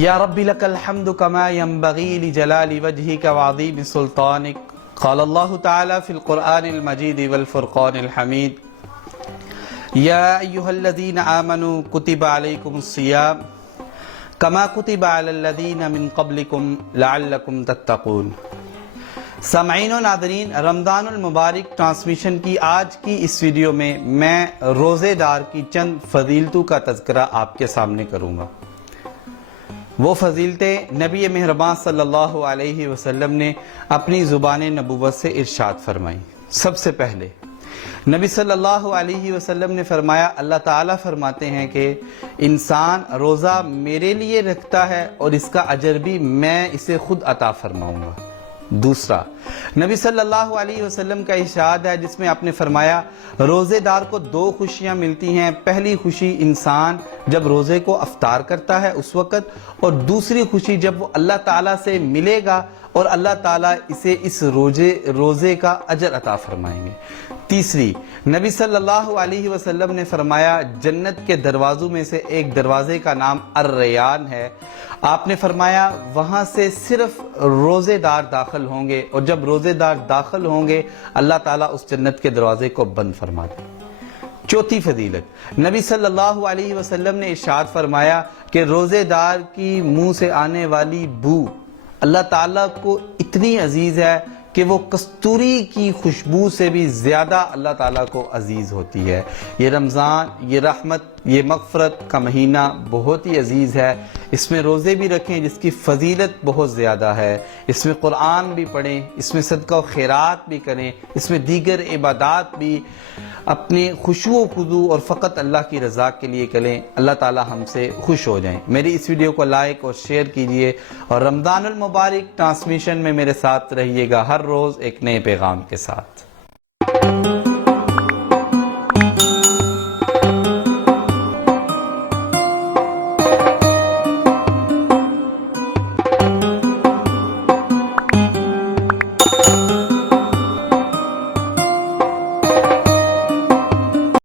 یا رب لک الحمد کما ینبغی لجلال وجہک وعظیم سلطانک قال اللہ تعالی فی القرآن المجید والفرقان الحمید یا ایہا الذین آمنوا کتب علیکم الصیام کما کتب علی الذین من قبلکم لعلکم تتقون۔ سامعین و ناظرین، رمضان المبارک ٹرانسمیشن کی آج کی اس ویڈیو میں روزے دار کی چند فضیلتوں کا تذکرہ آپ کے سامنے کروں گا۔ وہ فضیلتیں نبی مہربان صلی اللہ علیہ وسلم نے اپنی زبان نبوت سے ارشاد فرمائیں۔ سب سے پہلے نبی صلی اللہ علیہ وسلم نے فرمایا، اللہ تعالیٰ فرماتے ہیں کہ انسان روزہ میرے لیے رکھتا ہے اور اس کا اجر بھی میں اسے خود عطا فرماؤں گا۔ دوسرا، نبی صلی اللہ علیہ وسلم کا ارشاد ہے جس میں آپ نے فرمایا، روزے دار کو دو خوشیاں ملتی ہیں۔ پہلی خوشی انسان جب روزے کو افطار کرتا ہے اس وقت، اور دوسری خوشی جب وہ اللہ تعالیٰ سے ملے گا اور اللہ تعالیٰ اسے اس روزے کا اجر عطا فرمائیں گے۔ تیسری، نبی صلی اللہ علیہ وسلم نے فرمایا، جنت کے دروازوں میں سے ایک دروازے کا نام الریان ہے۔ آپ نے فرمایا وہاں سے صرف روزے دار داخل ہوں گے، اور جب روزے دار داخل ہوں گے اللہ تعالیٰ اس جنت کے دروازے کو بند فرما دیں۔ چوتھی فضیلت، نبی صلی اللہ علیہ وسلم نے ارشاد فرمایا کہ روزے دار کی منہ سے آنے والی بو اللہ تعالیٰ کو اتنی عزیز ہے کہ وہ کستوری کی خوشبو سے بھی زیادہ اللہ تعالیٰ کو عزیز ہوتی ہے۔ یہ رمضان، یہ رحمت، یہ مغفرت کا مہینہ بہت ہی عزیز ہے۔ اس میں روزے بھی رکھیں جس کی فضیلت بہت زیادہ ہے، اس میں قرآن بھی پڑھیں، اس میں صدقہ و خیرات بھی کریں، اس میں دیگر عبادات بھی اپنی خشوع و خضوع اور فقط اللہ کی رضا کے لیے کریں۔ اللہ تعالی ہم سے خوش ہو جائیں۔ میری اس ویڈیو کو لائک اور شیئر کیجئے، اور رمضان المبارک ٹرانسمیشن میں میرے ساتھ رہیے گا ہر روز ایک نئے پیغام کے ساتھ۔